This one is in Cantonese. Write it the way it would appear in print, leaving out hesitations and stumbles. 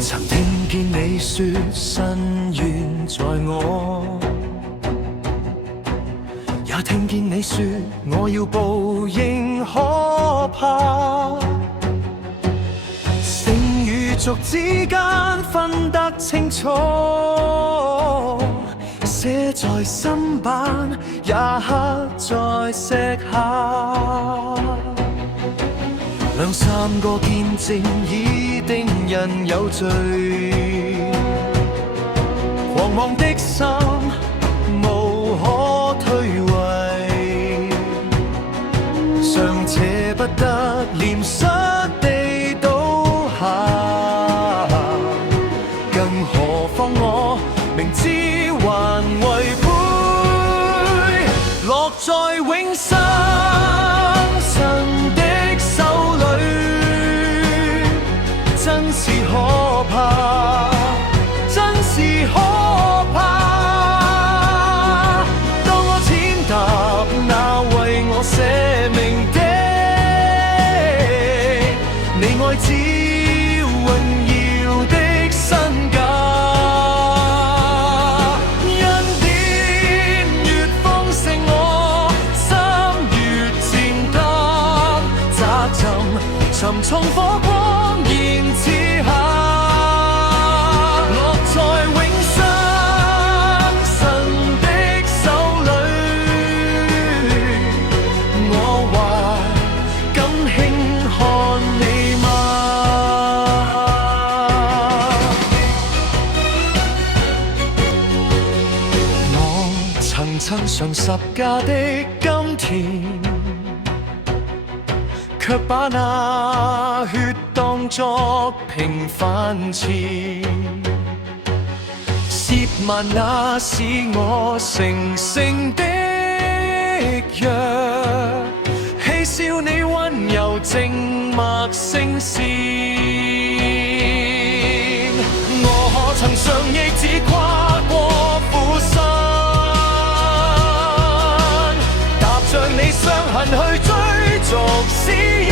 曾聽見你說身願在我，也聽見你說我要報應可怕。聖與俗之間分得清楚，寫在心版也刻在石下。兩三個見證已定人有罪，狂妄的心無可退位，尚且不得憐恤地倒下，更何況我明知還違背，落在永生神的手裏，真是可怕，真是可怕。當我踐踏那為我捨命的你愛子榮耀的身價，恩典越豐盛，我心越漸淡，扎浸沉重火光燃之下，落在永生神的手裏，我還敢輕看你嗎？我曾親上十架的甘甜，卻把那血當作平飯錢，褻慢那使我成聖的約，戲笑你溫柔靜默聲線。我可曾上億子跨過苦山，踏着你傷痕去追逐詩音。